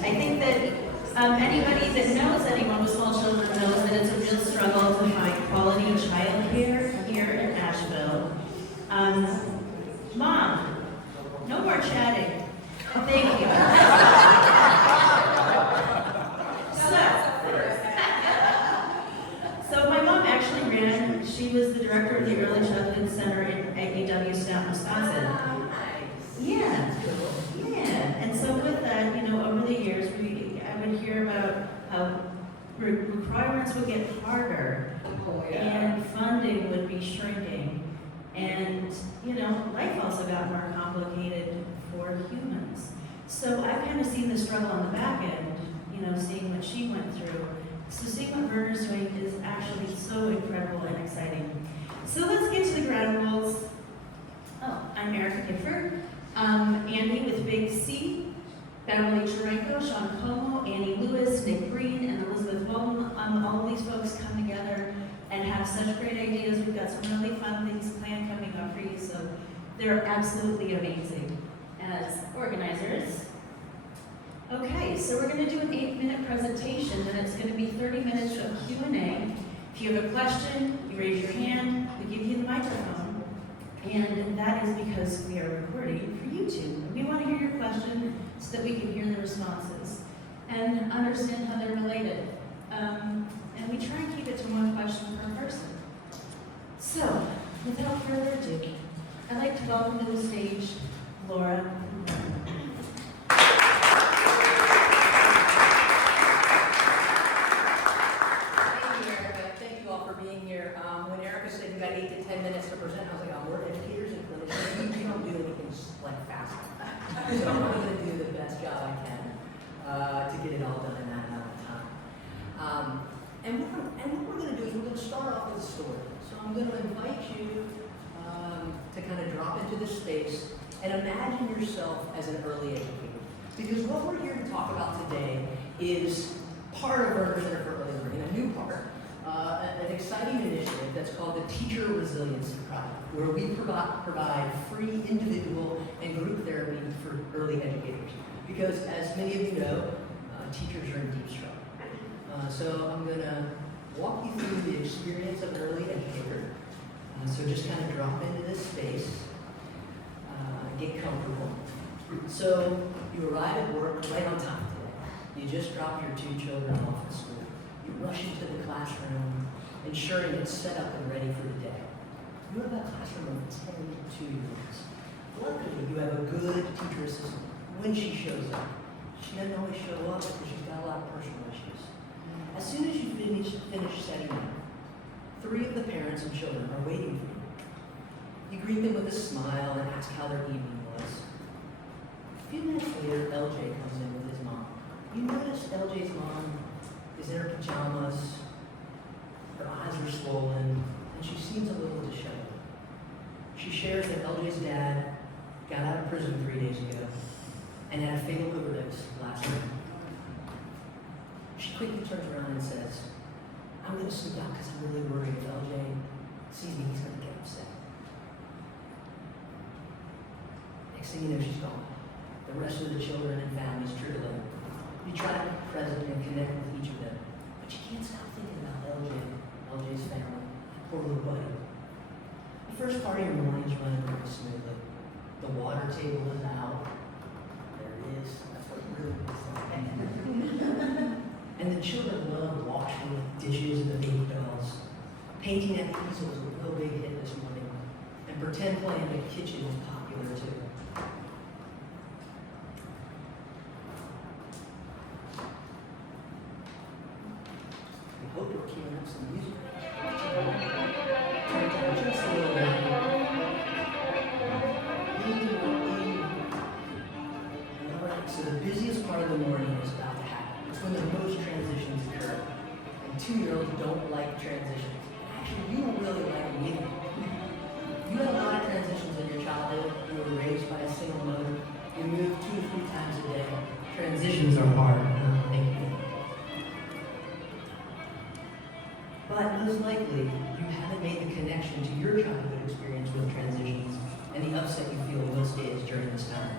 I think that anybody that knows anyone with small children knows that it's a real struggle to find quality childcare here in Asheville. Mom, no more chatting. Thank you. So my mom actually ran, she was the director of the Early Childhood Center at AAW Stout, Wisconsin. Yeah. And so with that, over the years, I would hear about how requirements would get harder, and funding would be shrinking, and life also got more complicated for humans. So I've kind of seen the struggle on the back end, seeing what she went through. So seeing what Verner's doing is actually so incredible and exciting. So let's get to the ground rules. Oh, I'm Erica Gifford. Andy with Big C, Beverly Charenko, Sean Como, Annie Lewis, Nick Green, and Elizabeth Walton. All of these folks come together and have such great ideas. We've got some really fun things planned coming up for you, so they're absolutely amazing as organizers. Okay, so we're going to do an 8-minute presentation, and it's going to be 30 minutes of Q&A. If you have a question, you raise your hand, we give you the microphone, and that is because we are recording for YouTube. We want to hear your question so that we can hear the responses and understand how they're related. And we try and keep it to one question per person. So, without further ado, I'd like to welcome to the stage Laura. When Erica said you got 8 to 10 minutes to present, I was like, we're educators and clinicians. We don't do anything like fast. So I'm going to do the best job I can to get it all done in that amount of time. And what we're going to do is we're going to start off with a story. So I'm going to invite you to kind of drop into this space and imagine yourself as an early educator. Because what we're here to talk about today is part of Verner Center for Early Learning, a new part. An exciting initiative that's called the Teacher Resiliency Project, where we provide free individual and group therapy for early educators. Because as many of you know, teachers are in deep struggle. So I'm going to walk you through the experience of an early educator. So just kind of drop into this space, get comfortable. So you arrive at work right on time today. You just dropped your 2 children off at school. You rush into the classroom, ensuring it's set up and ready for the day. You have a classroom of 10 2-year-olds. Luckily, you have a good teacher assistant. When she shows up, she doesn't always show up because she's got a lot of personal issues. As soon as you finish setting up, 3 of the parents and children are waiting for you. You greet them with a smile and ask how their evening was. A few minutes later, LJ comes in with his mom. You notice LJ's mom is in her pajamas, her eyes are swollen, and she seems a little disheveled. She shares that LJ's dad got out of prison 3 days ago and had a fatal overdose last night. She quickly turns around and says, I'm going to sneak out because I'm really worried if LJ sees me, he's going to get upset. Next thing you know, she's gone. The rest of the children and families trickle in. You try to be present and connect with each of them, but you can't stop thinking about LJ's family, poor little buddy. The first part of your morning is running very smoothly. The water table is out. There it is. That's what it really looks like. And the children love washing the dishes and the baby dolls. Painting at the easel was a real big hit this morning. And pretend playing in the kitchen was popular too. Hope we're queuing up some music. Turn down just a little bit. Alright, so the busiest part of the morning is about to happen. It's when the most transitions occur. And 2-year-olds don't like transitions. Actually, you don't really like them either. You had a lot of transitions in your childhood. You were raised by a single mother. You moved 2 to 3 times a day. Transitions are hard. Thank you. But most likely, you haven't made the connection to your childhood experience with transitions and the upset you feel most days during this time.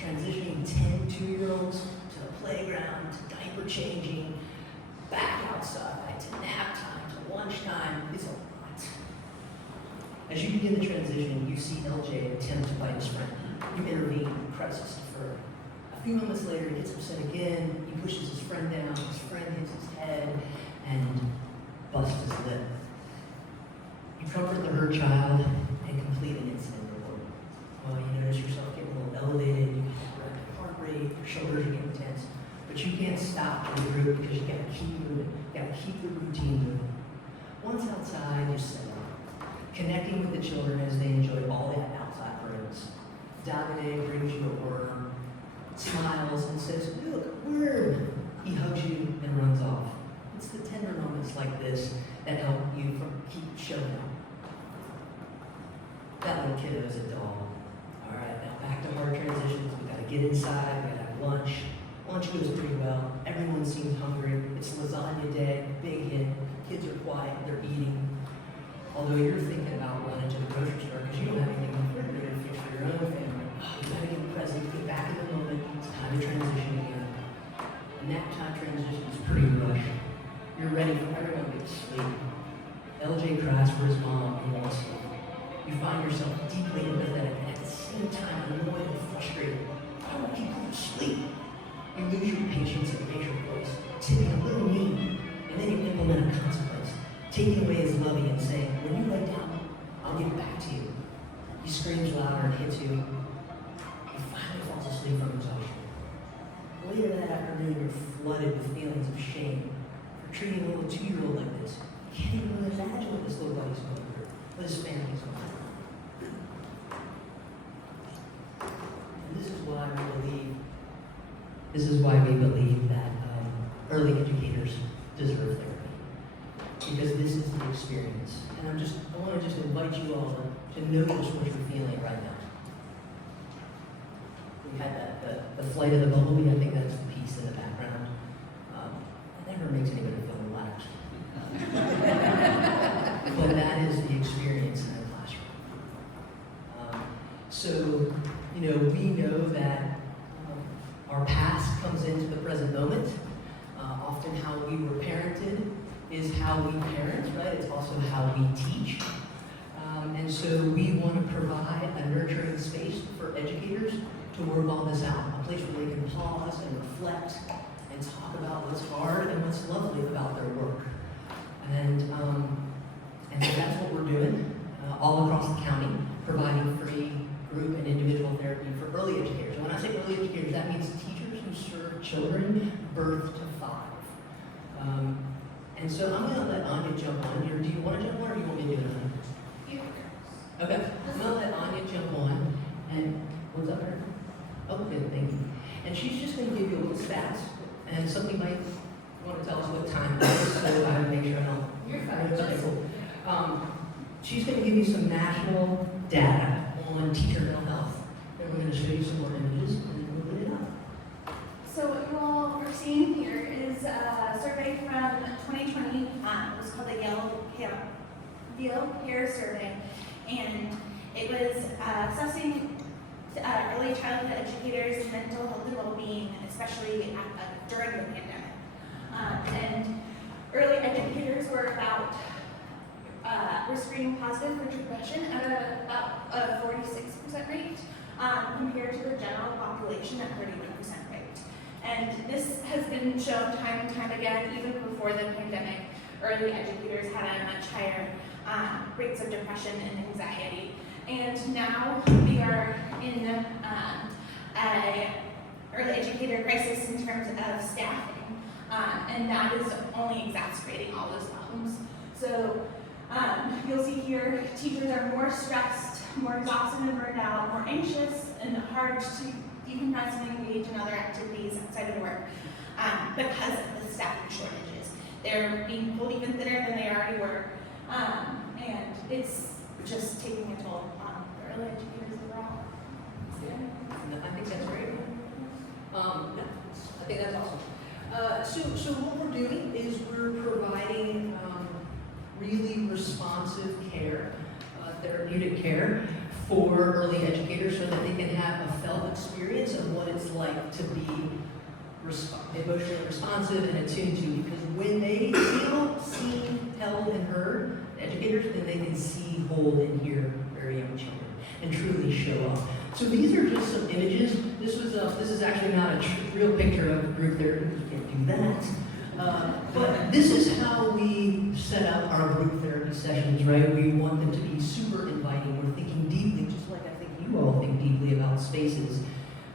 Transitioning 10 2-year-olds to diaper changing, back outside, to nap time, to lunchtime. It's a lot. As you begin the transition, you see LJ attempt to bite his friend. You intervene, crisis deferred. A few moments later, he gets upset again. He pushes his friend down. His friend hits his head and busts his lip. You comfort the hurt child and complete an incident report. Well, you notice yourself getting a little elevated. You have rapid heart rate. Your shoulders are getting tense. But you can't stop in the group because you got to keep moving. You got to keep the routine moving. Once outside, you set up, connecting with the children as they enjoy all that outside brings. Davide brings you a worm, smiles and says, "Look, worm." He hugs you and runs off. It's the tender moments like this that help you keep showing up. That little kiddo is a doll. All right, now back to hard transitions. We got to get inside. We got to have lunch. Lunch goes pretty well. Everyone seems hungry. It's lasagna day, big hit. Kids are quiet, they're eating. Although you're thinking about running to the grocery store because you don't have anything in the refrigerator to fix for your own family. Oh, you gotta get present, get back in the moment. It's time to transition again. And nap time transition is pretty rushed. You're ready for everyone to get to sleep. LJ cries for his mom and wants sleep. You find yourself deeply empathetic and at the same time annoyed and frustrated. I want people to sleep. You lose your patience and raise your voice, tipping a little mean, and then you implement a consequence, taking away his lovey and saying, "When you lay down, I'll give it back to you." He screams louder and hits you. He finally falls asleep from exhaustion. Later that afternoon, you're flooded with feelings of shame for treating a little 2-year-old like this. You can't even imagine what this little body's going through, what his family's going through. And this is why we believe that early educators deserve therapy. Because this is the experience. And I want to just invite you all to notice what you're feeling right now. We had the flight of the bumblebee. I think that's the piece in the background. It never makes anybody feel relaxed. But that is the experience in the classroom. So, we know that our past comes into the present moment. Often how we were parented is how we parent, right? It's also how we teach. And so we want to provide a nurturing space for educators to work all this out, a place where they can pause and reflect and talk about what's hard and what's lovely about their work. And so that's what we're doing all across the county, providing free group and individual therapy for early educators. And when I say early educators, that means teachers who serve children birth to 5. And so I'm going to let Anya jump on. Do you want to jump on or do you want me to do it, Anya? You. Okay. I'm going to let Anya jump on. And what's up there? Oh, good, thank you. And she's just going to give you a little stats. And somebody might want to tell us what time it is, so I make sure I don't. You're fine. Okay, cool. She's going to give you some national data on teacher mental health. And we're going to show you some more images, and then we'll put it up. So what you all are seeing here is a survey from 2020. It was called the Yale Care Survey, and it was assessing early childhood educators' mental health and well-being, especially during the pandemic. And early educators were screening positive for depression at about a 46% rate, compared to the general population at 31% rate. And this has been shown time and time again, even before the pandemic. Early educators had a much higher rates of depression and anxiety. And now we are in a early educator crisis in terms of staffing, and that is only exacerbating all those problems. So you'll see here, teachers are more stressed, more exhausted and burned out, more anxious, and hard to decompress and engage in other activities outside of work because of the staffing shortages. They're being pulled even thinner than they already were, and it's just taking a toll on the early educators overall. I think that's great. I think that's awesome. So what we're doing is we're providing really responsive care, therapeutic care for early educators so that they can have a felt experience of what it's like to be emotionally responsive and attuned to, because when they feel seen, held, and heard, educators, then they can see, hold, and hear very young children and truly show up. So these are just some images. This is actually not a real picture of group therapy. You can't do that. But this is how we set up our group therapy sessions, right? We want them to be super inviting. We're thinking deeply, just like I think you all think deeply about spaces.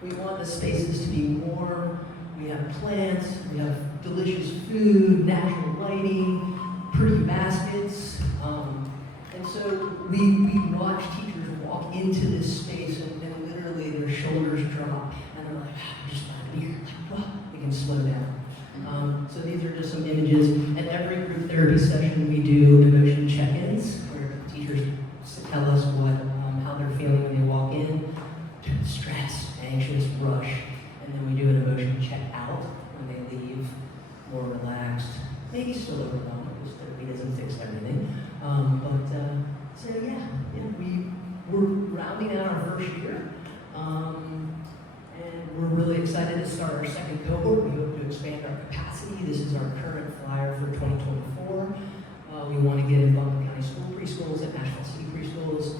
We want the spaces to be warm. We have plants, we have delicious food, natural lighting, pretty baskets. And so we watch teachers walk into this space and literally their shoulders drop and they're like, I'm just glad to be here. Like, wow, we can slow down. So these are just some images. At every group therapy session, we do emotion check-ins where teachers tell us how they're feeling when they walk in. Stress, anxious, rush. And then we do an emotion check out when they leave, more relaxed, maybe still overwhelmed because therapy doesn't fix everything. So yeah, we're rounding out our first year. And we're really excited to start our second cohort. We hope to expand our capacity. This is our current flyer for 2024. We want to get in Buncombe County School preschools and Nashville City preschools.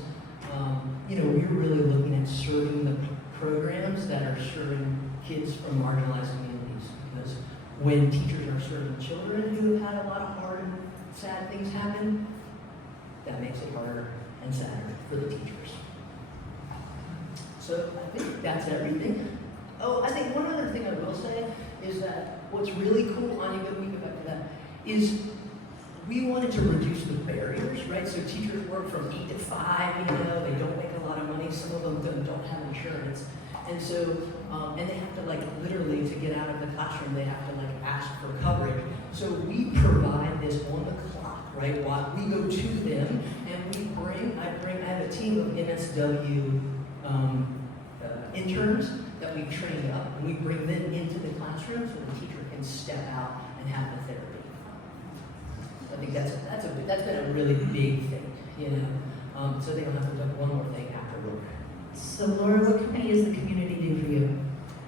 We're really looking at serving the programs that are serving kids from marginalized communities. Because when teachers are serving children who have had a lot of hard and sad things happen, that makes it harder and sadder for the teachers. So I think that's everything. Oh, I think one other thing I will say is that what's really cool, Anya, we go back to that, is we wanted to reduce the barriers, right? So teachers work from 8 to 5, they don't make a lot of money. Some of them don't have insurance. And so, and they have to literally to get out of the classroom, they have to ask for coverage. So we provide this on the clock, right? While we go to them and I have a team of MSW interns that we've trained up, and we bring them into the classroom so the teacher can step out and have the therapy. I think that's been a really big thing, so they don't have to do one more thing after work. So Laura, what is the community do for you?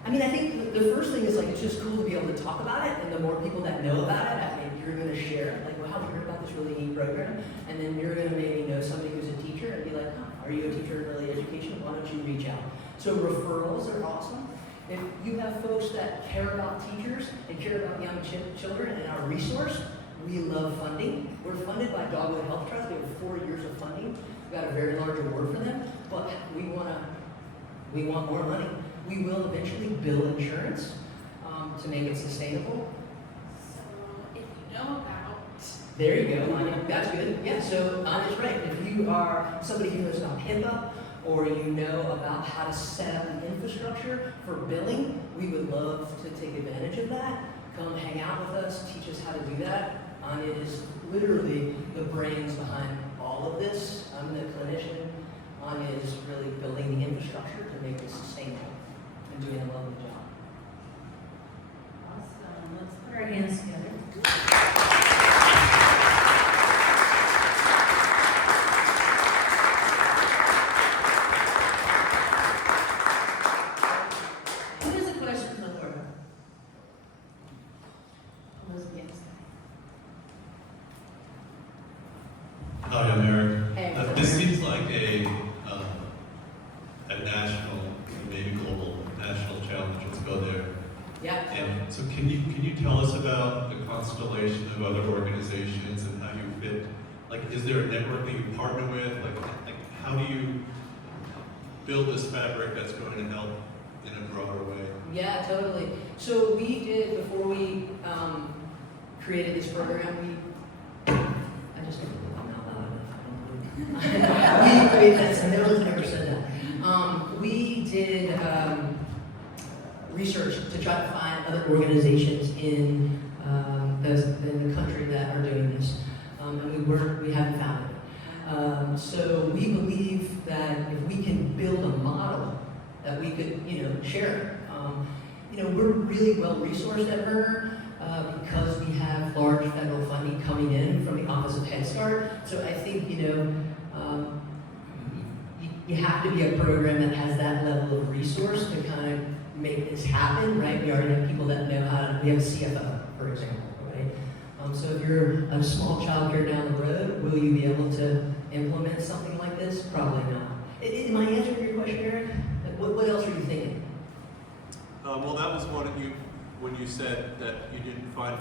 I mean, I think the first thing is it's just cool to be able to talk about it, and the more people that know about it, I think you're going to share, wow, you heard about this really neat program, and then you're going to maybe know somebody who's a teacher and be like, are you a teacher in early education? Why don't you reach out? So referrals are awesome. If you have folks that care about teachers and care about young children and our resource, we love funding. We're funded by Dogwood Health Trust. We have 4 years of funding. We've got a very large award for them, but we want more money. We will eventually bill insurance to make it sustainable. So if you know about... There you go, Anya. That's good. Yeah, so Anya's right. If you are somebody who knows about HIPAA, or you know about how to set up an infrastructure for billing, we would love to take advantage of that. Come hang out with us, teach us how to do that. Anya is literally the brains behind all of this. I'm the clinician. Anya is really building the infrastructure to make it sustainable and doing a lovely job. Awesome. Let's put our hands together. Who has a question for Laura? Elizabeth. Hi, I'm Eric. Hey. This seems like a national, maybe global, national challenge. Let's go there. Yeah. And so, can you tell us about the constellation of other organizations and how you fit? Is there a network that you partner with? How do you build this fabric that's going to help in a broader way? Yeah, totally. So we did, before we created this program, I just didn't put them out loud. No one's ever said that. We did research to try to find other organizations in the country that are doing this, and we haven't found it. So we believe that if we can build a model that we could, share. We're really well resourced at Verner because we have large federal funding coming in from the Office of Head Start. So I think, you have to be a program that has that level of resource to kind of make this happen, right? We already have people that know how to, we have a CFO, for example, right? So if you're a small childcare down the road, will you be able to implement something like this? Probably not. Am I answering your question, Eric? Like, what else are you thinking? Well, that was one of you, when you said that you didn't find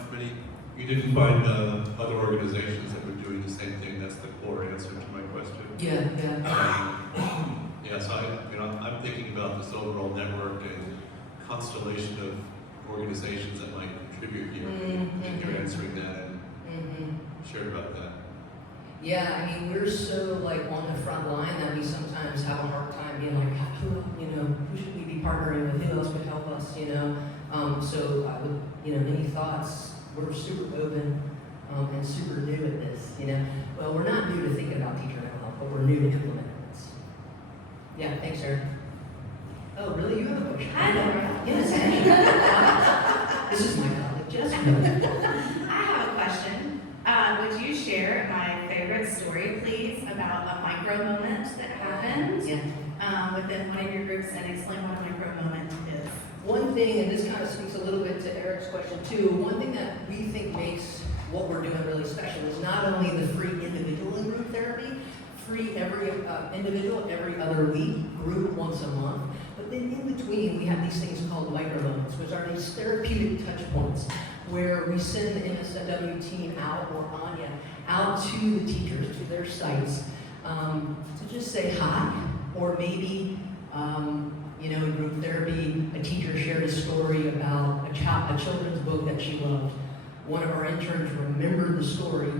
other organizations that were doing the same thing. That's the core answer to my question. Yeah. Yes, I'm thinking about this overall network and constellation of organizations that might contribute here. And you're answering that and shared about that. Yeah, I mean, we're so like on the front line that we sometimes have a hard time being like, who should we be partnering with? Who else could help us? So I would, any thoughts? We're super open and super new at this. Well, we're not new to thinking about teacher mental health, but we're new to implementing this. Yeah, thanks, Eric. Oh, really? You have a question? Hi, Laura. Yes, actually. This is my colleague, Jessica. I have a question. Would you share my favorite story, please, about a micro moment that happened within one of your groups, and explain what a micro moment is? One thing, and this kind of speaks a little bit to Eric's question too, one thing that we think makes what we're doing really special is not only the free individual and group therapy, free every individual every other week, group once a month, but then in between we have these things called micro moments, which are these therapeutic touch points where we send the MSW team out, or Anya, out to the teachers, to their sites, to just say hi, or maybe in group therapy, a teacher shared a story about a children's book that she loved. One of our interns remembered the story.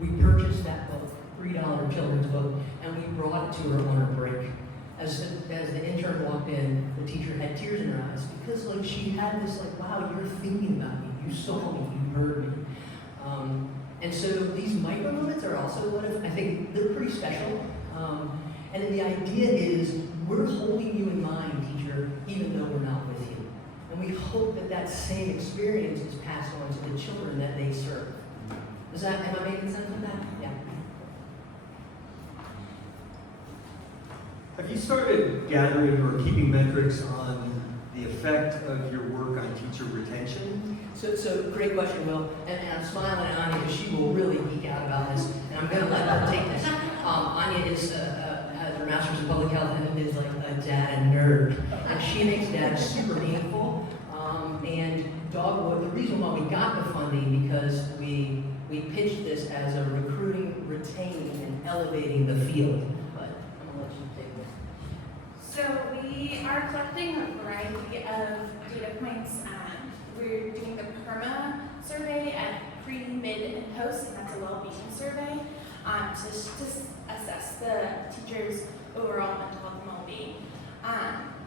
We purchased that book, $3 children's book, and we brought it to her on her break. As the intern walked in, the teacher had tears in her eyes because she had this wow, you're thinking about me, you saw me, you heard me. And so these micro moments are also I think they're pretty special. And then the idea is we're holding you in mind, teacher, even though we're not with you. And we hope that same experience is passed on to the children that they serve. Am I making sense of that? Yeah. Have you started gathering or keeping metrics on the effect of your work on teacher retention? So great question, Will. And I'm smiling at Anya because she will really geek out about this, and I'm going to let her take this. Anya has her master's in public health and is like a data nerd, and she makes data super meaningful. And Dogwood, the reason why we got the funding because we pitched this as a recruiting, retaining, and elevating the field. But I'm going to let you take this. So we are collecting a variety of data points. We're doing the PERMA survey at pre, mid, and post, and that's a well-being survey to assess the teachers' overall mental health and well-being.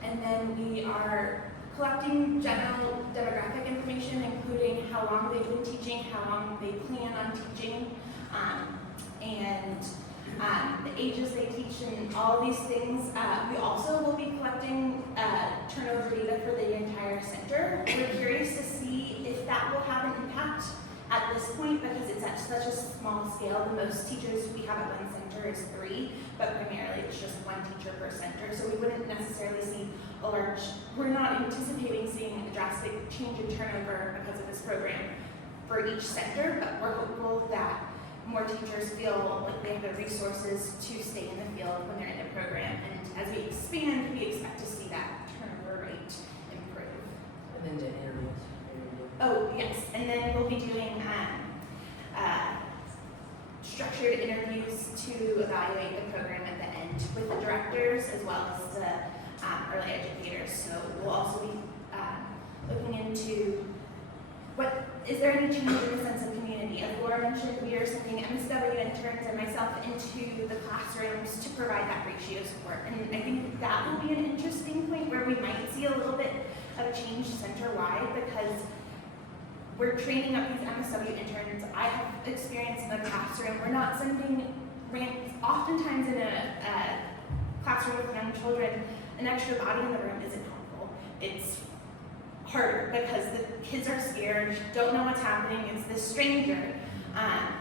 And then we are collecting general demographic information, including how long they've been teaching, how long they plan on teaching, and the ages they teach, and all these things. We also will be collecting turnover data for the entire center. We're curious to see if that will have an impact at this point because it's at such a small scale. The most teachers we have at one center is 3, but primarily it's just 1 teacher per center. So we wouldn't necessarily see we're not anticipating seeing a drastic change in turnover because of this program for each center, but we're hopeful that more teachers feel like they have the resources to stay in the field when they're in the program. And as we expand, we expect to see that turnover rate improve. And then the interviews. Oh, yes. And then we'll be doing structured interviews to evaluate the program at the end with the directors as well as the early educators. So we'll also be looking into is there any change in the sense of community? As Laura mentioned, we are sending MSW interns and myself into the classrooms to provide that ratio support. And I think that will be an interesting point where we might see a little bit of change center-wide because we're training up these MSW interns. I have experience in the classroom. We're not sending, oftentimes in a classroom with young children, an extra body in the room isn't helpful. It's harder because the kids are scared, don't know what's happening, it's this stranger.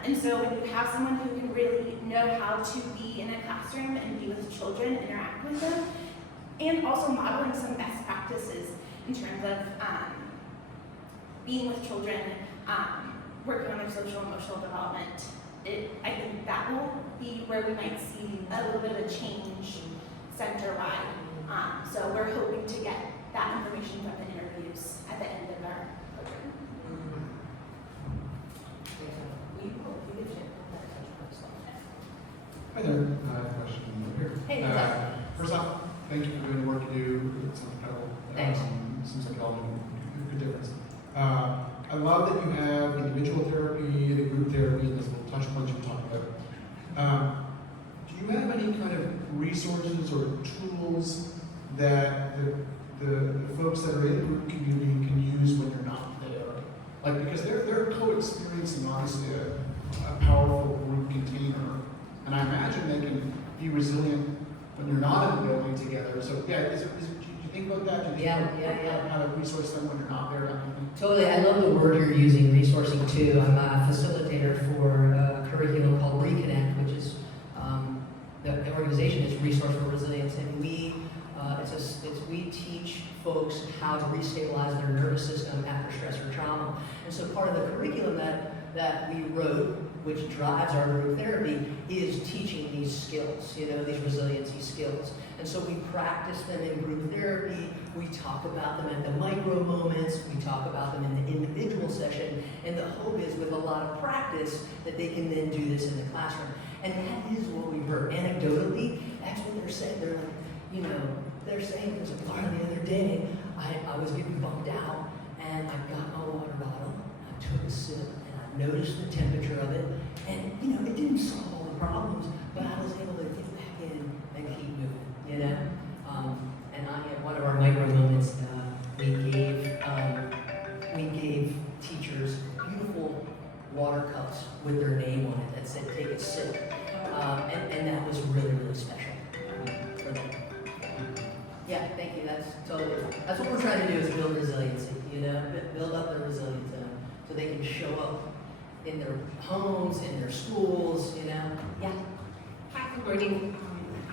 And so when you have someone who can really know how to be in a classroom and be with children, interact with them, and also modeling some best practices in terms of being with children, working on their social emotional development. I think that will be where we might see a little bit of a change center-wide. So we're hoping to get that information from the interviews at the end of our program. Hi there, question over here. Hey, first off, thank you for doing the work you do. It sounds incredible. Thanks. Seems like y'all doing a good difference. I love that you have individual therapy and group therapy and those little touch points you're talking about. Do you have any kind of resources or tools that the folks that are in the group community can use when you're not there? Like, because they're co-experiencing obviously a powerful group container, and I imagine they can be resilient when you're not in the building together. So yeah, do you think about that? Do you think about how to resource them when you're not there? That kind of thing? Totally, I love the word you're using, resourcing too. I'm a facilitator for a curriculum called Reconnect, which is, the organization is Resource for Resilience, and we teach folks how to restabilize their nervous system after stress or trauma. And so part of the curriculum that we wrote, which drives our group therapy, is teaching these skills, these resiliency skills. And so we practice them in group therapy, we talk about them at the micro moments, we talk about them in the individual session, and the hope is with a lot of practice that they can then do this in the classroom. And that is what we heard. Anecdotally, that's what they're saying. They're like, they're saying there's a part the other day, I was getting bummed out, and I got my water bottle, I took a sip, and I noticed the temperature of it, and it didn't solve all the problems, but I was able to get back in and keep moving, and one of our micro moments, we gave teachers beautiful water cups with their name on it that said take a sip, and that was really, really special for them. Yeah, thank you. That's what we're trying to do is build resiliency. Build up their resilience so they can show up in their homes, in their schools. Yeah. Hi, good morning.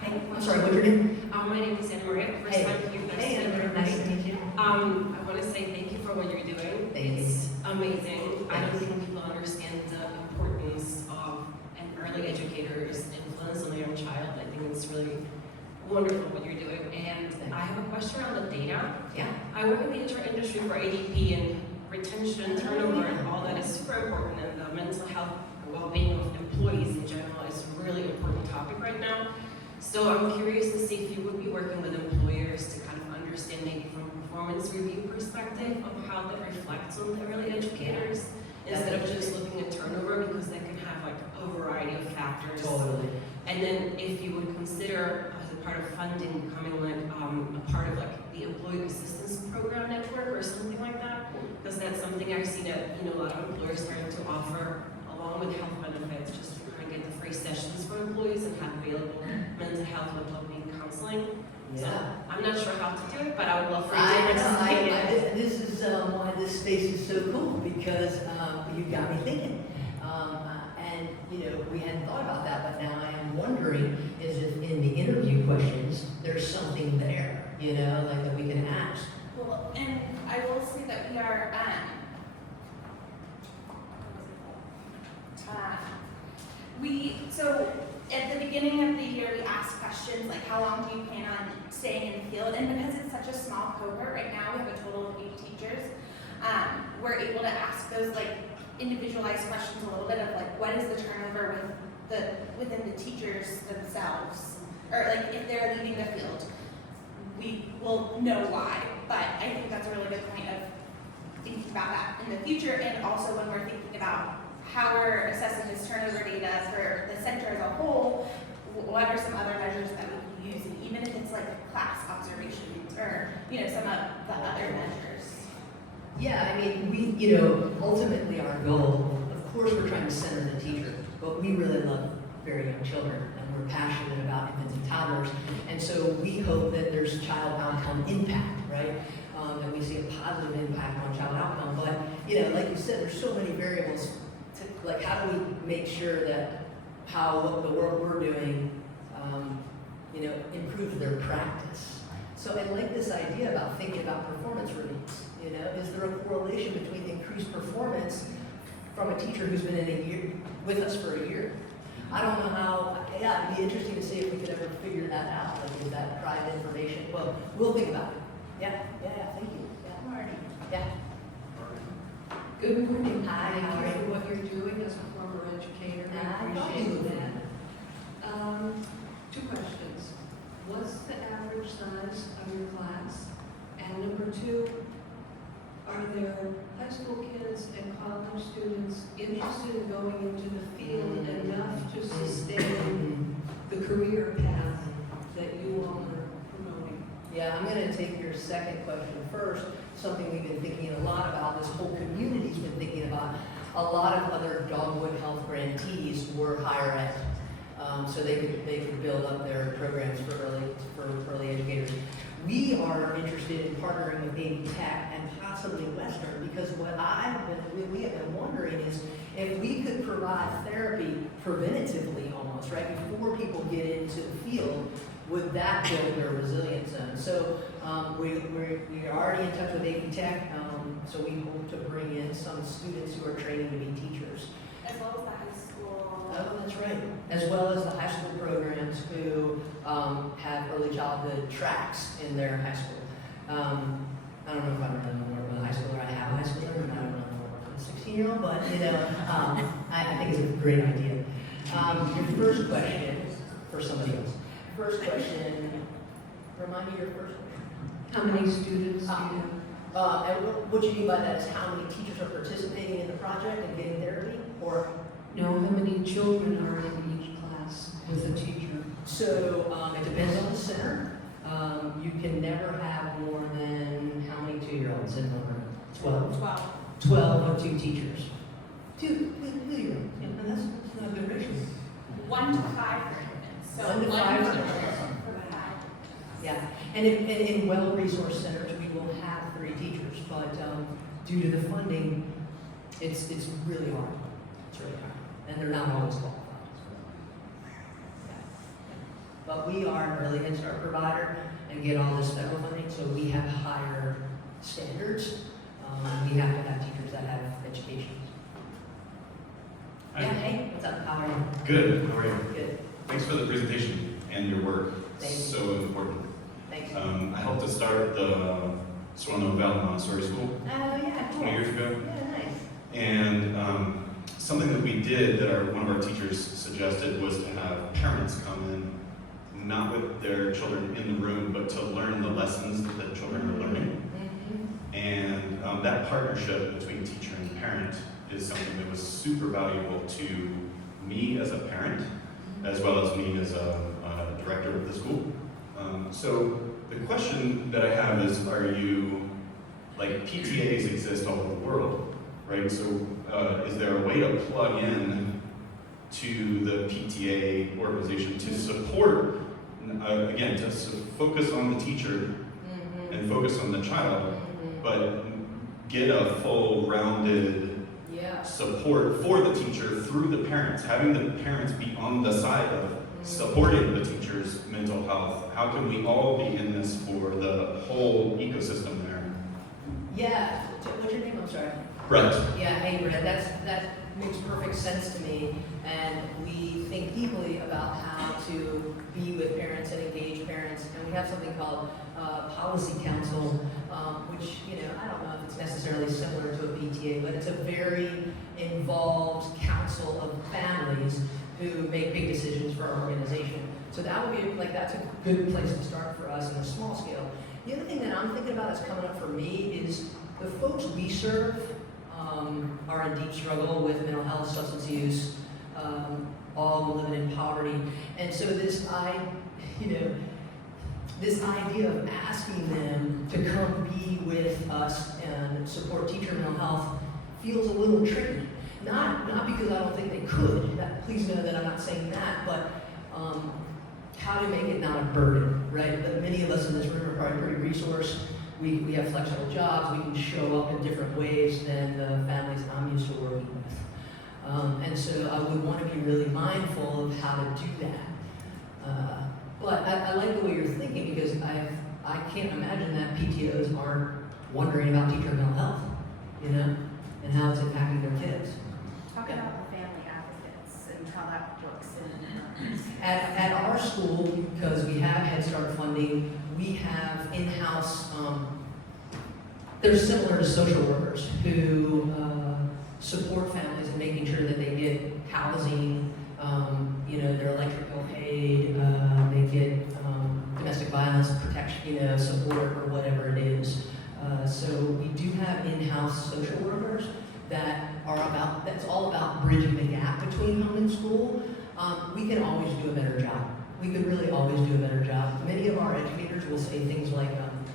I'm sorry, what's your name? My name is Anna Maria. First time here. Nice to meet you. I want to say thank you for what you're doing. Thank you. It's amazing. I don't think people understand the importance of an early educator's influence on a young child. I think it's really wonderful what you're doing. And I have a question around the data. Yeah. I work in the HR industry for ADP, and retention, turnover, and all that is super important. And the mental health and well-being of employees in general is a really important topic right now. So I'm curious to see if you would be working with employers to kind of understand maybe from a performance review perspective of how that reflects on the early educators instead of just looking at turnover, because that can have like a variety of factors. Totally. And then if you would consider as a part of funding becoming like a part of like the employee assistance program network or something like that, because that's something I see that a lot of employers starting to offer along with health benefits, just to kind of get the free sessions for employees and have available mental health and well-being counseling. Yeah. So I'm not sure how to do it, but I would love for you I to know. explain it. This is why this space is so cool, because you got me thinking. And we hadn't thought about that, but now I am wondering is if in the interview questions there's something there, like that we can ask. Well, and I will say that we are, so at the beginning of the year, we ask questions like, how long do you plan on staying in the field? And because it's such a small cohort, right now we have a total of 8 teachers, we're able to ask those like individualized questions a little bit of like, what is the turnover within the teachers themselves? Or like if they're leaving the field, we will know why. But I think that's a really good point of thinking about that in the future, and also when we're thinking about how we're assessing this turnover data for the center as a whole, what are some other measures that we can use, and even if it's like class observations or some of the other measures. Yeah, I mean, we, ultimately our goal, of course we're trying to center the teacher, but we really love very young children, and we're passionate about infants and toddlers, and so we hope that there's child outcome impact, right? That we see a positive impact on child outcome, but, like you said, there's so many variables to, like, how do we make sure that what the work we're doing, improves their practice? So I like this idea about thinking about performance reviews. You know, is there a correlation between increased performance from a teacher who's been in a year with us for a year? I don't know how. Yeah, it'd be interesting to see if we could ever figure that out. Like, is that private information? Well, we'll think about it. Yeah. Thank you. Yeah. Marty. Yeah. Good morning. Hi, how are Thank you you? for what you're doing as a former educator. I I thought you appreciate would. that. Two questions. What's the average size of your class? And number two, are there high school kids and college students interested in going into the field enough to sustain the career path that you all are promoting? Yeah, I'm going to take your second question first. Something we've been thinking a lot about, this whole community's been thinking about. A lot of other Dogwood Health grantees were higher ed, so they could build up their programs for early educators. We are interested in partnering with Baby Tech and possibly Western, because what we have been wondering is if we could provide therapy preventatively almost, right, before people get into the field, would that build their resilience zone? So we're already in touch with AP Tech, so we hope to bring in some students who are training to be teachers. As well as the high school. Oh, that's right. As well as the high school programs who have early childhood tracks in their high school. I don't know if I'm really more of a high schooler. I have a high schooler, and I don't know more of a 16-year-old, but I think it's a great idea. Your first question for somebody else. First question, remind me your first question. How many students do you have? And what you mean by that is how many teachers are participating in the project and getting therapy, or? No, how many children are in each class with a teacher? So it depends on the center. You can never have more than how many 2-year-olds in the room? 12. 12 of 2 teachers. 2-year-olds. Yeah, and that's not a good ratio. 1 to 5 for infants. So 1 to 5 for for the 5. Yeah, and in well-resourced centers, we will have 3 teachers, but due to the funding, it's really hard. It's really hard, and they're not always qualified. But we are an early Head Start provider and get all this federal funding, so we have higher standards. We have to have teachers that have education. Hi. Yeah, hey, what's up? How are you? Good, how are you? Good. Thanks for the presentation and your work. Thank you. So important. Thanks. I helped to start the Solano Valley Montessori School Oh, yeah, cool. 20 years ago. Yeah, nice. And something that we did that one of our teachers suggested was to have parents come in, not with their children in the room, but to learn the lessons that the children are learning. Mm-hmm. And that partnership between teacher and parent is something that was super valuable to me as a parent, as well as me as a director of the school. So the question that I have is, are you, like PTAs exist all over the world, right? So is there a way to plug in to the PTA organization to support, again, to focus on the teacher and focus on the child, but get a full rounded Yeah. support for the teacher through the parents, having the parents be on the side of supporting the teacher's mental health? How can we all be in this for the whole ecosystem there? Yeah. What's your name? I'm sorry. Brett. Yeah, hey Brett, that makes perfect sense to me, and we think deeply about how to be with parents and engage parents, and we have something called Policy Council, which, I don't know if it's necessarily similar to a PTA, but it's a very involved council of families who make big decisions for our organization. So that would be, that's a good place to start for us in a small scale. The other thing that I'm thinking about that's coming up for me is the folks we serve are in deep struggle with mental health, substance use, all living in poverty. And so this idea of asking them to come be with us and support teacher mental health feels a little tricky. Not because I don't think they could, please know that I'm not saying that, but how to make it not a burden, right? But many of us in this room are probably pretty resourced. We have flexible jobs, we can show up in different ways than the families I'm used to working with. And so I would want to be really mindful of how to do that. But I like the way you're thinking, because I can't imagine that PTOs aren't wondering about teacher mental health, you know, and how it's impacting their kids. Talk about the family advocates and how that works in At our school, because we have Head Start funding, we have in-house, they're similar to social workers who support families in making sure that they get housing, you know, their electric bill paid, they get domestic violence protection, you know, support or whatever it is. So we do have in-house social workers that are about, that's all about bridging the gap between home and school. We can always do a better job. We could really always do a better job. Many of our educators will say things like,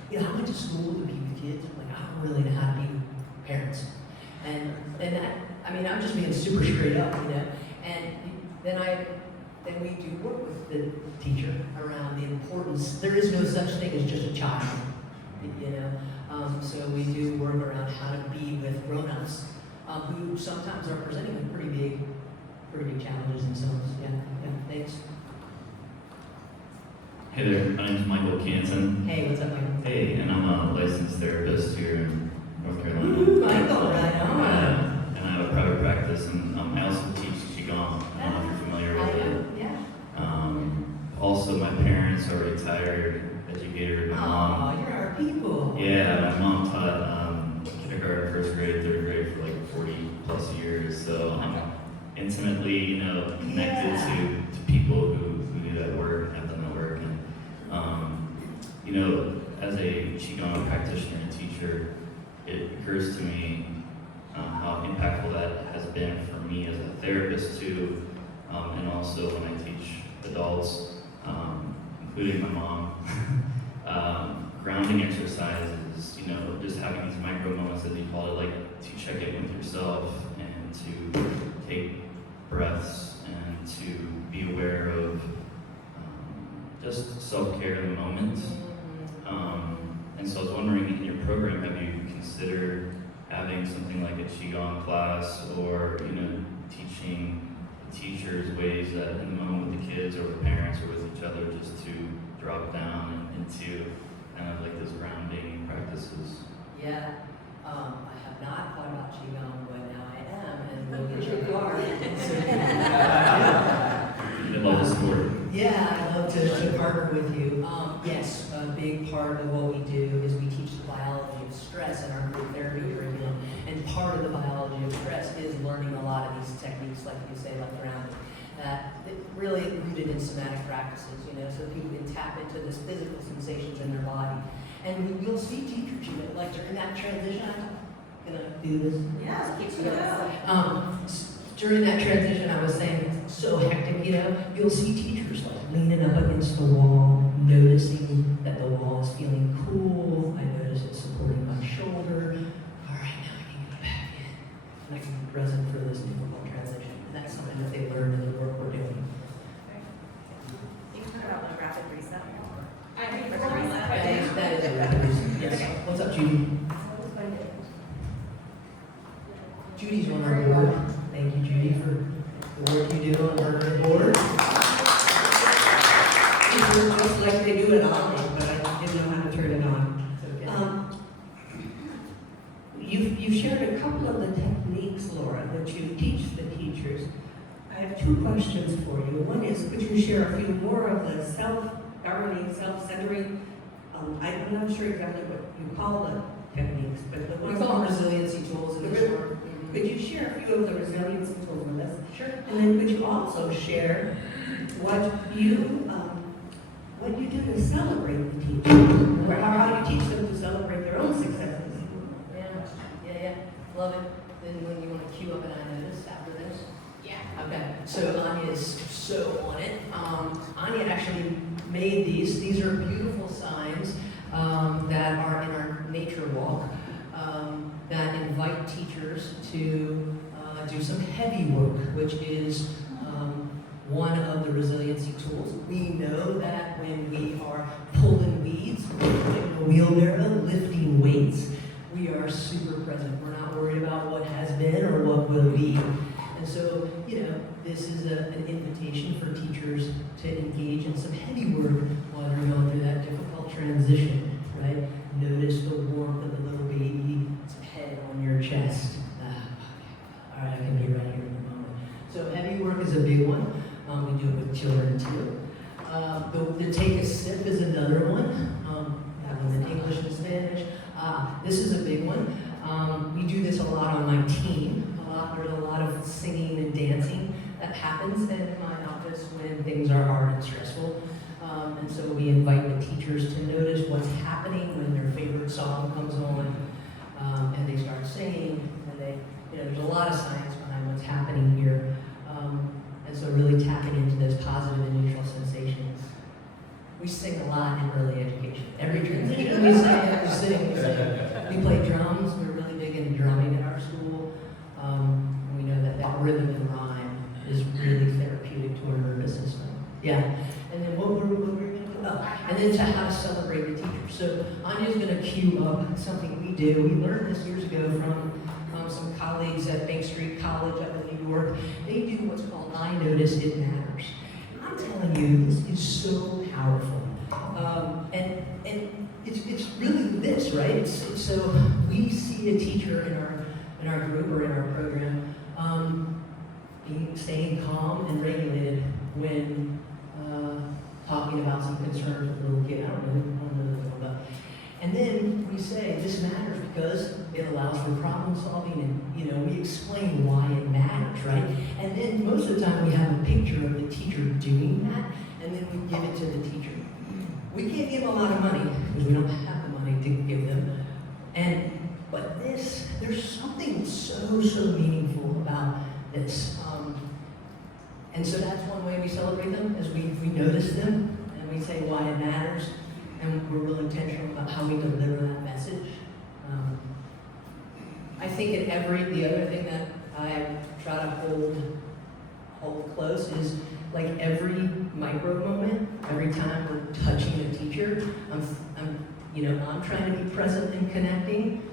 you know, I went to school to be with kids. Like, I don't really know how to be parents. And that, I mean, I'm just being super straight up, you know. And then we do work with the teacher around the importance. There is no such thing as just a child, you know. So we do work around how to be with grown-ups who sometimes are presenting with pretty big challenges themselves. Yeah, thanks. Hey there, my name's Michael Canton. Hey, what's up, Michael? Hey, and I'm a licensed therapist here in North Carolina. Ooh, Michael, right on. And I have a private practice, and I also teach Qigong. I don't know if you're familiar with it. Yeah. Also, my parents are retired educators. My mom, you're our people. yeah, my mom taught kindergarten, first grade, third grade for like 40 plus years. So I'm intimately, you know, connected to people who do that work and have done that work. And you know, as a Qigong practitioner and teacher, it occurs to me how impactful that has been for me as a therapist too, and also when I teach adults, including my mom. Grounding exercises, you know, just having these micro moments, as you call it, like to check in with yourself and to take breaths and to be aware of just self-care in the moment. And so I was wondering, in your program, have you considered having something like a Qigong class, or, you know, teaching teachers ways that in the moment with the kids or with parents or with each other, just to drop down into kind of like those grounding practices? Yeah, I have not thought about Qigong, but now I am, and we'll get your card. I love the sport. Yeah, I'd love to partner with you. Yes, a big part of what we do is we teach the biology of stress in our group therapy curriculum, and part of the biology of stress is learning a lot of these techniques, like you say, like grounding, that really rooted in somatic practices, you know, so people can tap into this physical sensations in their body. And you'll see teachers, you know, like during that transition, I'm gonna do this. Yeah, keep going. During that transition, I was saying, it's so hectic, you know, you'll see teachers like leaning up against the wall, noticing that the wall is feeling cool. I notice it supporting my shoulder. All right, now I can get back in. And I can be present for this difficult transition. And that's something that they learn in the work we're doing. You can talk about the rapid reset. That is a rapid reset. Yes. Okay. What's up, Judy? Judy's on our board. Thank you, Judy, for the work you do on our board. It was just like they do it on, but I didn't know how to turn it on. It's okay. You've shared a couple of the techniques, Laura, that you teach the teachers. I have two questions for you. One is, could you share a few more of the self-governing, self-centering? I'm not sure exactly what you call the techniques, but the We ones call them resiliency tools in this work. Could you share a few of the resiliency tools with us? Sure. And then could you also share what you do to celebrate the teachers, or how you teach them to celebrate their own successes? Yeah. Love it. Then when you want to queue up an I noticed after this? Yeah. Okay, so Anya is so on it. Anya actually made these. These are beautiful signs that are in our nature walk that invite teachers to do some heavy work, which is one of the resiliency tools. We know that when we are pulling weeds, putting a wheelbarrow, lifting weights, we are super present. We're not worried about what has been or what will be. And so, this is an invitation for teachers to engage in some heavy work while you're going through that difficult transition, right? Notice the warmth of the little baby's head on your chest. All right, I can be right here in a moment. So heavy work is a big one. We do it with children too. The take a sip is another one. That one's in English and Spanish. This is a big one. We do this a lot on my team. There's a lot of singing and dancing that happens in my office when things are hard and stressful. And so we invite the teachers to notice what's happening when their favorite song comes on, and they start singing, and there's a lot of science behind what's happening here. And so really tapping into those positive and neutral sensations. We sing a lot in early education. Every transition we sing. We play drums. We're really big into drumming at our school. We know that rhythm and rhyme is really therapeutic to our nervous system. Yeah. And then what were we going to do? Oh, and then to how to celebrate the teacher. So Anya's going to cue up something we do. We learned this years ago from some colleagues at Bank Street College up in New York. They do what's called I Notice It Matters. I'm telling you, this is so powerful. And it's really this, right? So we see a teacher in our group or in our program staying calm and regulated when talking about some concerns with a little kid. I don't know what they're talking about. And then we say this matters because it allows for problem solving, and we explain why it matters, right? And then most of the time we have a picture of the teacher doing that, and then we give it to the teacher. We can't give them a lot of money because we don't have the money to give them. But there's something so meaningful about this. And so that's one way we celebrate them, is we notice them and we say why it matters, and we're real intentional about how we deliver that message. I think the other thing that I try to hold close is like every micro moment, every time we're touching a teacher, I'm trying to be present and connecting,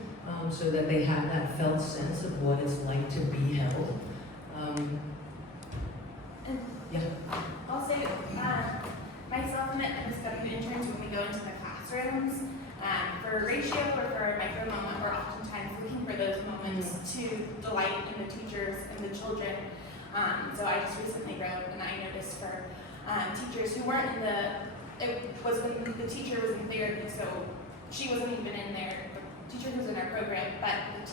so that they have that felt sense of what it's like to be held. Yeah. I'll say, myself and MSW interns, when we go into the classrooms, for ratio or for a micro moment, we're oftentimes looking for those moments to delight in the teachers and the children. So I just recently wrote an I noticed for teachers who weren't it was when the teacher was in therapy, so she wasn't even in there. The teacher who was in our program, but the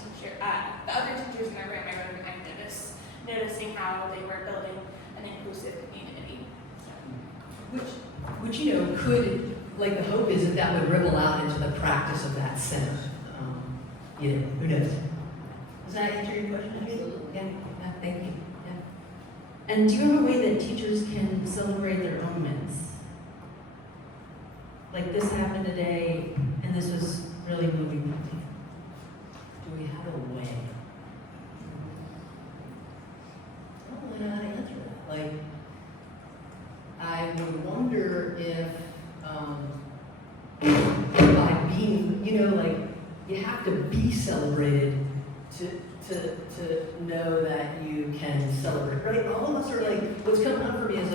other teachers in our program, I wrote an I noticed, noticing how they were building an inclusive community. Which could, the hope is that would ripple out into the practice of that center. Who knows? Does that answer your question? Yeah, thank you. Yeah. And do you have a way that teachers can celebrate their own wins? Like this happened today, and this was really moving. Do we have a way? I don't really know how to answer that. I would wonder if by being, you have to be celebrated to know that you can celebrate, right? All of us are what's coming up for me is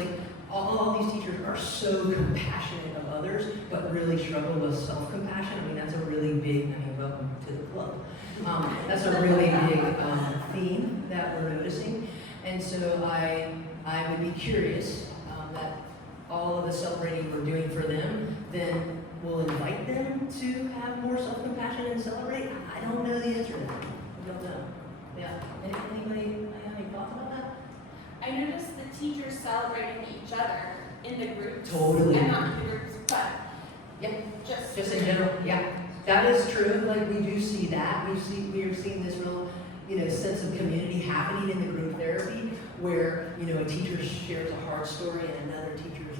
all these teachers are so compassionate of others, but really struggle with self-compassion. I mean, that's a really big, welcome to the club. That's a really big theme that we're noticing. And so I would be curious that all of the celebrating we're doing for them, then we'll invite them to have more self-compassion and celebrate. I don't know the answer to that. I don't know. Yeah. Anybody have any thoughts about that? I noticed the teachers celebrating each other in the groups. Totally. And not in the groups, but just in general. Yeah, that is true. We do see that. We are seeing this real, sense of community happening in the group therapy, where a teacher shares a hard story and another teacher is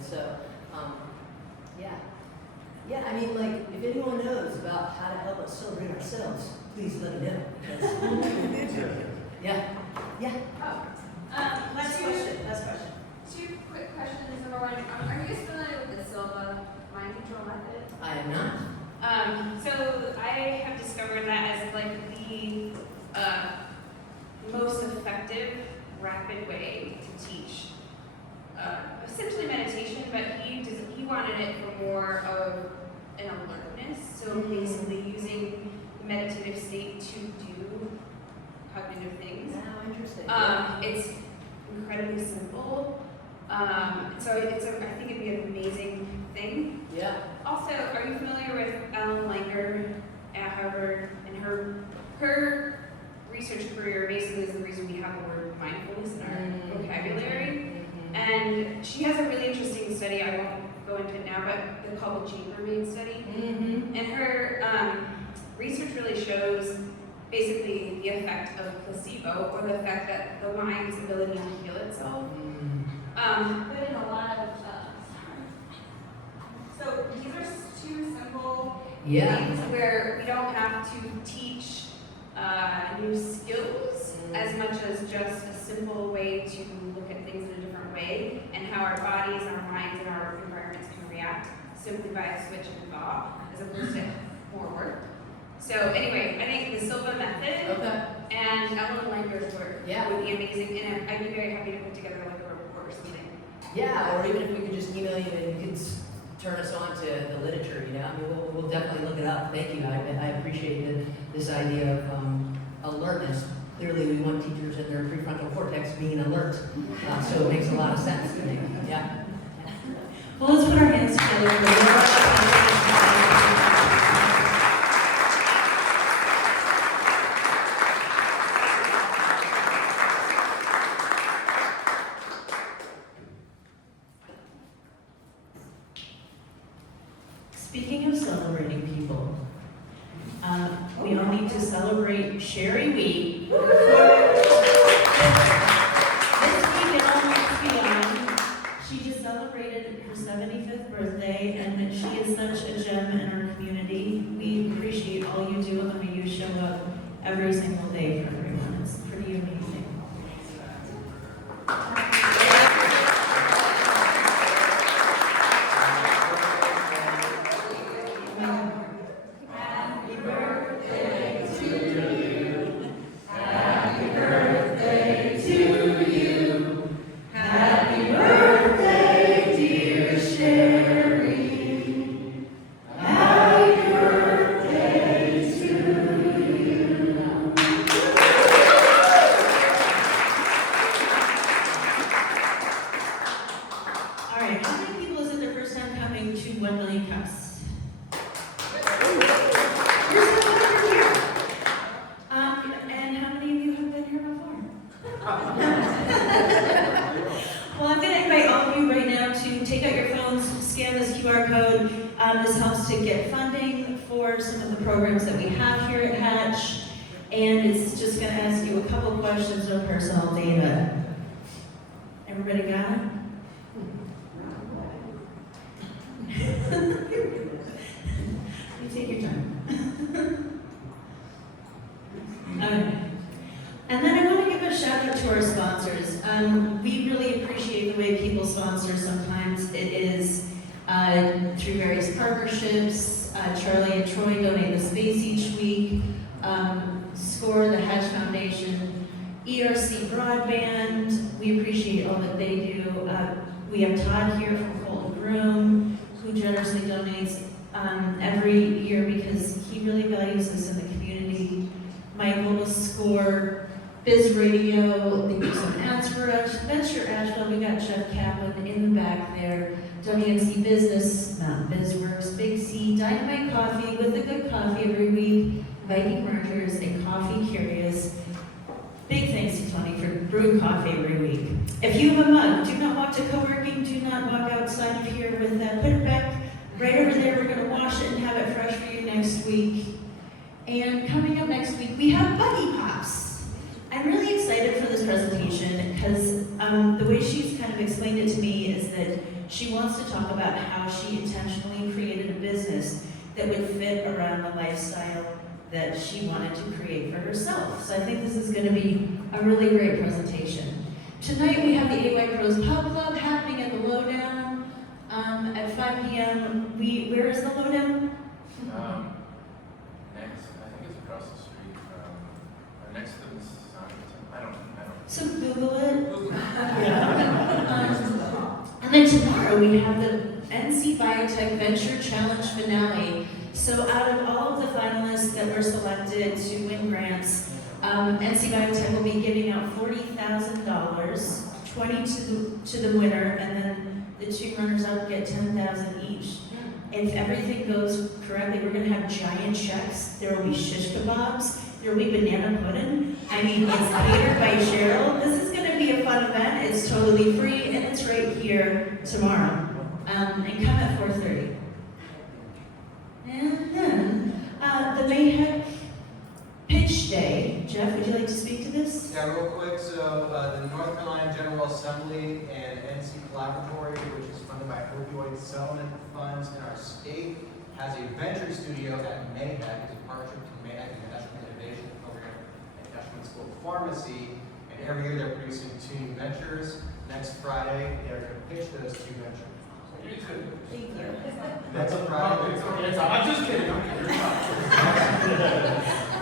So, yeah. I mean, if anyone knows about how to help us celebrate ourselves, please let me know. Yeah. Last question. Two quick questions. Number one, are you guys familiar with the Silva mind control method? I am not. So I have discovered discovered that as like the most effective, rapid way to teach essentially meditation, but he wanted it for more of an alertness. So basically using the meditative state to do cognitive things. Wow, interesting. It's incredibly simple. So I think it'd be an amazing thing. Yeah. Also, are you familiar with Ellen Langer at Harvard? And her research career basically is the reason we have the word mindfulness in our vocabulary. And she has a really interesting study, I won't go into it now, but they call the chambermaid study. And her research really shows basically the effect of placebo, or the effect that the mind's ability to heal itself. But in a lot of, so these are two simple things where we don't have to teach new skills as much as just a simple way to look at things in a different way, and how our bodies, our minds, and our environments can react simply by a switch of thought as opposed to more work. So anyway, I think the Silva method and Ellen Langer's work would be amazing, and I'd be very happy to put together like a report or something. Yeah, or even if we could just email you and you could turn us on to the literature, you know? I mean, we'll definitely look it up. Thank you. I appreciate this idea of alertness. Clearly, we want teachers in their prefrontal cortex being alert, so it makes a lot of sense to me. Yeah. Well, let's put our hands together for Speaking of celebrating people, we all need to celebrate Sherry Wheat. This week and all months beyond, she just celebrated her 75th birthday, and she is such a gem in our community. We appreciate all you do and the way you show up every single day for everyone. It's pretty amazing. This helps to get funding for some of the programs that we have here at Hatch, and it's just going to ask you a couple questions on personal data. Everybody got it? You take your time. Okay. And then I want to give a shout out to our sponsors. We really appreciate the way people sponsor sometimes. It is through various partnerships. Charlie and Troy donate the space each week. SCORE, the Hatch Foundation, ERC Broadband, we appreciate all that they do. We have Todd here from Colton Groom, who generously donates every year because he really values this in the community. Michael with SCORE, Biz Radio, they do some ads for us. Venture Asheville, we got Jeff Kaplan in the back there. WNC Business, Mountain BizWorks, Big C, Dynamite Coffee with the good coffee every week, Viking Mergers, and Coffee Curious. Big thanks to Tony for brewing coffee every week. If you have a mug, do not walk to co-working, do not walk outside of here with that. Put it back right over there. We're going to wash it and have it fresh for you next week. And coming up next week, we have Buddy Pops. I'm really excited for this presentation because the way she's kind of explained it to me is that she wants to talk about how she intentionally created a business that would fit around the lifestyle that she wanted to create for herself. So I think this is going to be a really great presentation. Tonight we have the AY Pros Pub Club happening at the Lowdown at 5 p.m. Where is the Lowdown? Next, I think it's across the street from, or next to the sign. I don't. So Google it. And then tomorrow we have the NC Biotech Venture Challenge finale. So out of all of the finalists that were selected to win grants, NC Biotech will be giving out $40,000, 20 to the winner, and then the 2 runners-up get $10,000 each. If everything goes correctly, we're gonna have giant checks. There will be shish kebabs. There will be banana pudding. I mean, it's catered by Cheryl. This is gonna be a fun event. It's totally free, and it's right here tomorrow. And come at 4:30. And then the Mayhew Pitch Day. Jeff, would you like to speak to this? Yeah, real quick. So the North Carolina General Assembly and NC Collaboratory, which is funded by opioid settlement funds in our state, has a venture studio at Mayhew. It's a partnership between Mayhew and the National Innovation Program at National School of Pharmacy. And every year they're producing 2 new ventures. Next Friday, they're going to pitch those 2 ventures. Thank you. Next Friday. I'm just kidding.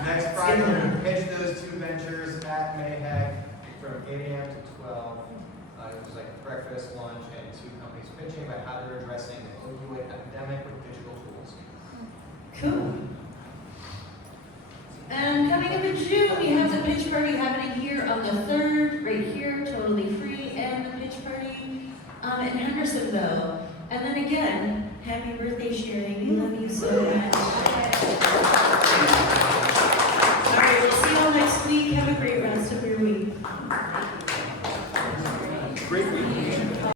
Next Friday, we're going to pitch those 2 ventures at Mayhew from 8 a.m. to 12. It was like breakfast, lunch, and 2 companies pitching about how they're addressing the opioid epidemic with digital tools. Cool. And coming up in June, we have the pitch party happening here on the 3rd, right here, totally free, and the pitch party in Hendersonville. And then again, happy birthday, Sherry. We love you so